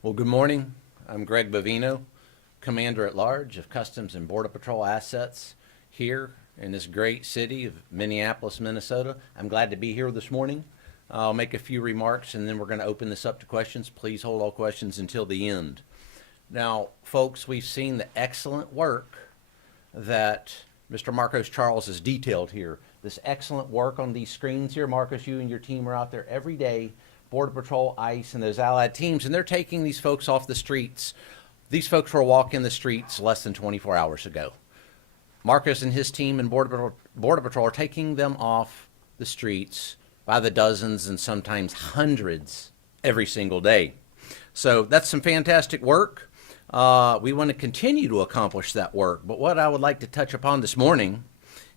Well, good morning. I'm Greg Bovino, Commander at Large of Customs and Border Patrol Assets here in this great city of Minneapolis, Minnesota. I'm glad to be here this morning. I'll make a few remarks and then we're going to open this up to questions. Please hold all questions until the end. Now, folks, we've seen the excellent work that Mr. Marcos Charles has detailed here. This excellent work on these screens here. Marcos, you and your team are out there every day, Border Patrol, ICE, and those allied teams, and they're taking these folks off the streets. These folks were walking the streets less than 24 hours ago. Marcos and his team and Border Patrol are taking them off the streets by the dozens and sometimes hundreds every single day. So that's some fantastic work. We want to continue to accomplish that work. But what I would like to touch upon this morning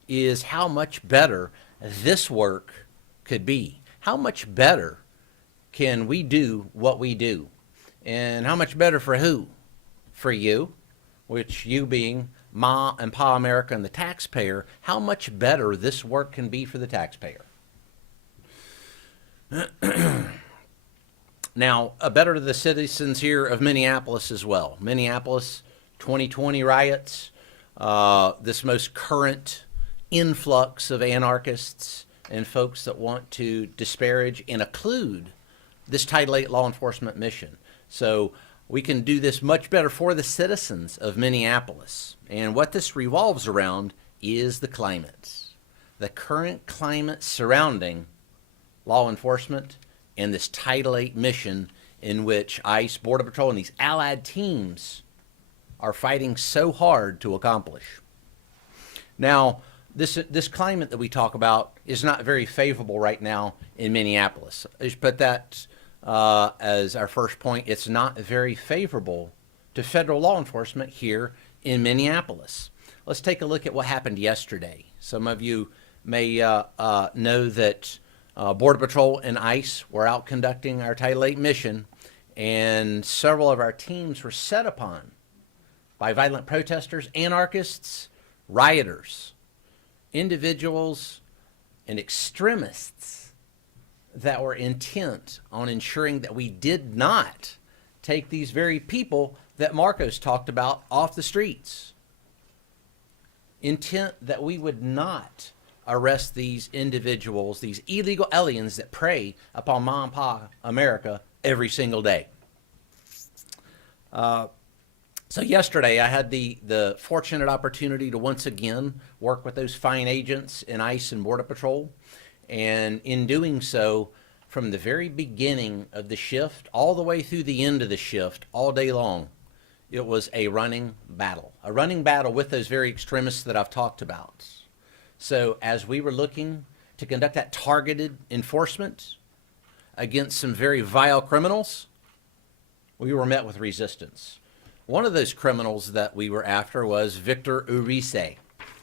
is how much better this work could be. How much better can we do what we do? And how much better for who? For you, which you being Ma and Pa America and the taxpayer, how much better this work can be for the taxpayer. Now, better to the citizens here of Minneapolis as well. Minneapolis 2020 riots, this most current influx of anarchists and folks that want to disparage and occlude this Title VIII law enforcement mission. So we can do this much better for the citizens of Minneapolis. And what this revolves around is the climate. The current climate surrounding law enforcement and this Title VIII mission in which ICE, Border Patrol, and these allied teams are fighting so hard to accomplish. Now, this climate that we talk about is not very favorable right now in Minneapolis. I just put that as our first point. It's not very favorable to federal law enforcement here in Minneapolis. Let's take a look at what happened yesterday. Some of you may know that Border Patrol and ICE were out conducting our Title VIII mission, and several of our teams were set upon by violent protesters, anarchists, rioters, individuals, and extremists that were intent on ensuring that we did not take these very people that Marcos talked about off the streets. Intent that we would not arrest these individuals, these illegal aliens that prey upon Ma and Pa America every single day. So yesterday I had the fortunate opportunity to once again work with those fine agents in ICE and Border Patrol. And in doing so, from the very beginning of the shift all the way through the end of the shift, all day long, it was a running battle with those very extremists that I've talked about. So as we were looking to conduct that targeted enforcement against some very vile criminals, we were met with resistance. One of those criminals that we were after was Victor Urice.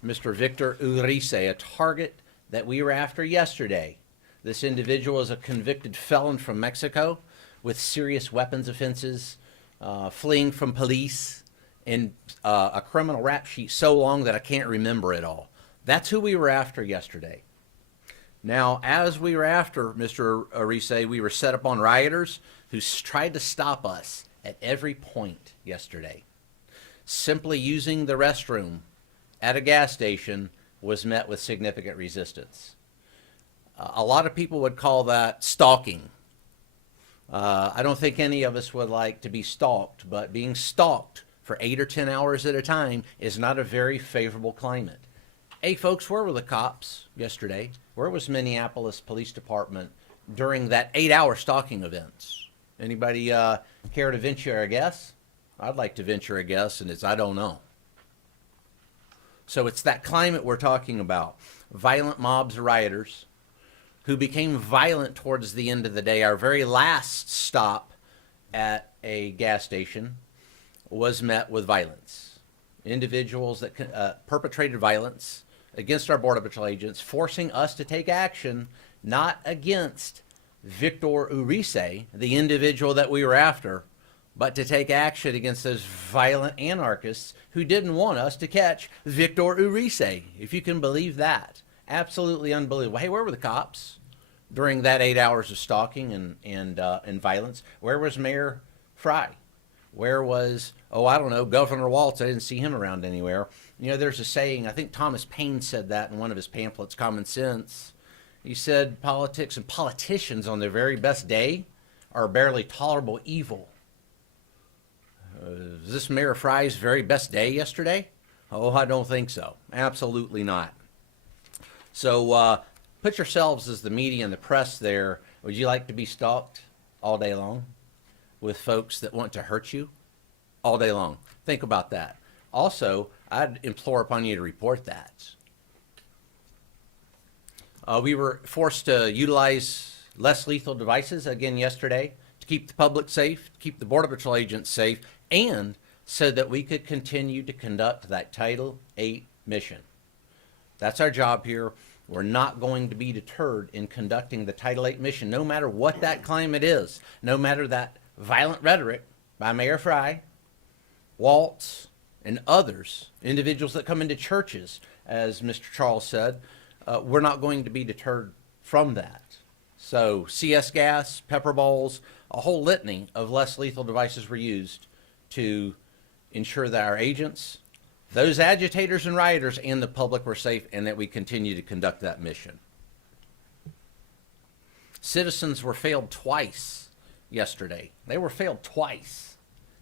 Mr. Victor Urice, a target that we were after yesterday. This individual is a convicted felon from Mexico with serious weapons offenses, fleeing from police, and a criminal rap sheet so long that I can't remember it all. That's who we were after yesterday. Now, as we were after Mr. Urice, we were set upon rioters who tried to stop us at every point yesterday. Simply using the restroom at a gas station was met with significant resistance. A lot of people would call that stalking. I don't think any of us would like to be stalked, but being stalked for 8 or 10 hours at a time is not a very favorable climate. Hey folks, where were the cops yesterday? Where was Minneapolis Police Department during that 8-hour stalking event? Anybody care to venture a guess? I'd like to venture a guess, and it's I don't know. So it's that climate we're talking about. Violent mobs of rioters who became violent towards the end of the day. Our very last stop at a gas station was met with violence. Individuals that perpetrated violence against our Border Patrol agents, forcing us to take action, not against Victor Urice, the individual that we were after, but to take action against those violent anarchists who didn't want us to catch Victor Urice, if you can believe that. Absolutely unbelievable. Hey, where were the cops during that 8 hours of stalking and violence? Where was Mayor Fry? Where was, oh, I don't know, Governor Walz? I didn't see him around anywhere. You know, there's a saying, I think Thomas Paine said that in one of his pamphlets, Common Sense. He said politics and politicians on their very best day are barely tolerable evil. Is this Mayor Fry's very best day yesterday? Oh, I don't think so. Absolutely not. So put yourselves as the media and the press there. Would you like to be stalked all day long with folks that want to hurt you all day long? Think about that. Also, I'd implore upon you to report that. We were forced to utilize less lethal devices again yesterday to keep the public safe, to keep the Border Patrol agents safe, and so that we could continue to conduct that Title VIII mission. That's our job here. We're not going to be deterred in conducting the Title VIII mission, no matter what that climate is, no matter that violent rhetoric by Mayor Fry, Walz, and others, individuals that come into churches, as Mr. Charles said. We're not going to be deterred from that. So CS gas, pepper balls, a whole litany of less lethal devices were used to ensure that our agents, those agitators and rioters, and the public were safe, and that we continue to conduct that mission. Citizens were failed twice yesterday. They were failed twice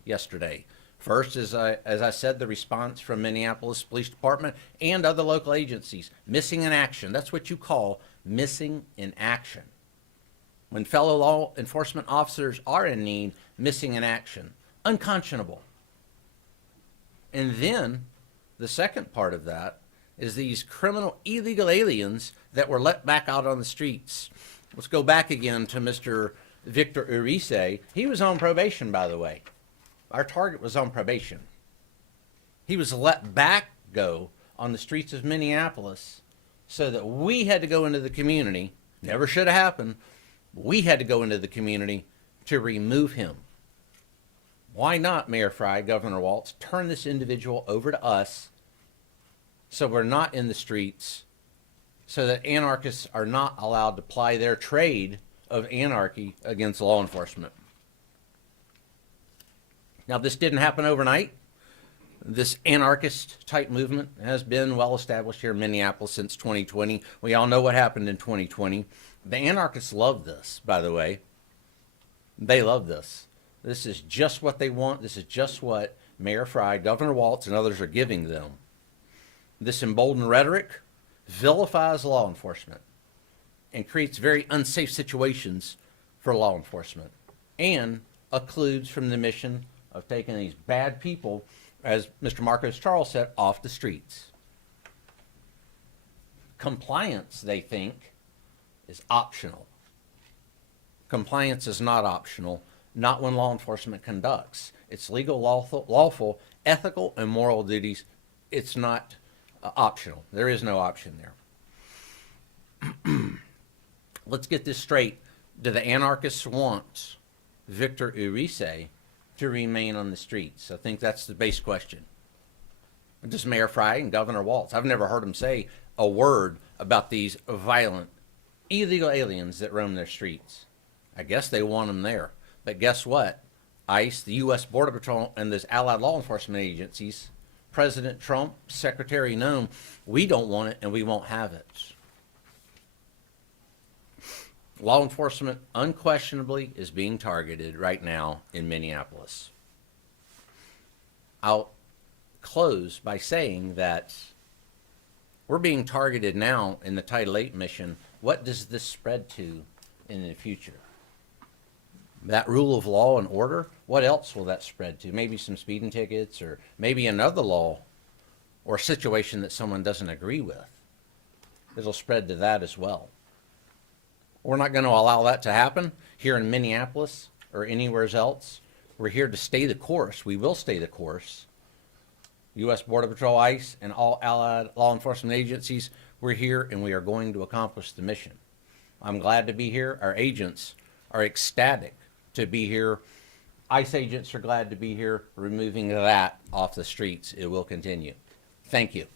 yesterday. First, as I said, the response from Minneapolis Police Department and other local agencies, missing in action. That's what you call missing in action. When fellow law enforcement officers are in need, missing in action. Unconscionable. And then the second part of that is these criminal illegal aliens that were let back out on the streets. Let's go back again to Mr. Victor Urice. He was on probation, by the way. Our target was on probation. He was let back go on the streets of Minneapolis so that we had to go into the community. Never should have happened. We had to go into the community to remove him. Why not, Mayor Fry, Governor Walz, turn this individual over to us so we're not in the streets, so that anarchists are not allowed to ply their trade of anarchy against law enforcement? Now, this didn't happen overnight. This anarchist-type movement has been well established here in Minneapolis since 2020. We all know what happened in 2020. The anarchists love this, by the way. They love this. This is just what they want. This is just what Mayor Fry, Governor Walz, and others are giving them. This emboldened rhetoric vilifies law enforcement and creates very unsafe situations for law enforcement and occludes from the mission of taking these bad people, as Mr. Marcos Charles said, off the streets. Compliance, they think, is optional. Compliance is not optional, not when law enforcement conducts. It's legal, lawful, ethical, and moral duties. It's not optional. There is no option there. Let's get this straight. Do the anarchists want Victor Urice to remain on the streets? I think that's the base question. Does Mayor Fry and Governor Walz? I've never heard them say a word about these violent, illegal aliens that roam their streets. I guess they want them there. But guess what? ICE, the U.S. Border Patrol, and those allied law enforcement agencies, President Trump, Secretary Noem, we don't want it and we won't have it. Law enforcement unquestionably is being targeted right now in Minneapolis. I'll close by saying that we're being targeted now in the Title VIII mission. What does this spread to in the future? That rule of law and order, what else will that spread to? Maybe some speeding tickets, or maybe another law or situation that someone doesn't agree with. It'll spread to that as well. We're not going to allow that to happen here in Minneapolis or anywhere else. We're here to stay the course. We will stay the course. U.S. Border Patrol, ICE, and all allied law enforcement agencies, we're here and we are going to accomplish the mission. I'm glad to be here. Our agents are ecstatic to be here. ICE agents are glad to be here. Removing that off the streets, it will continue. Thank you.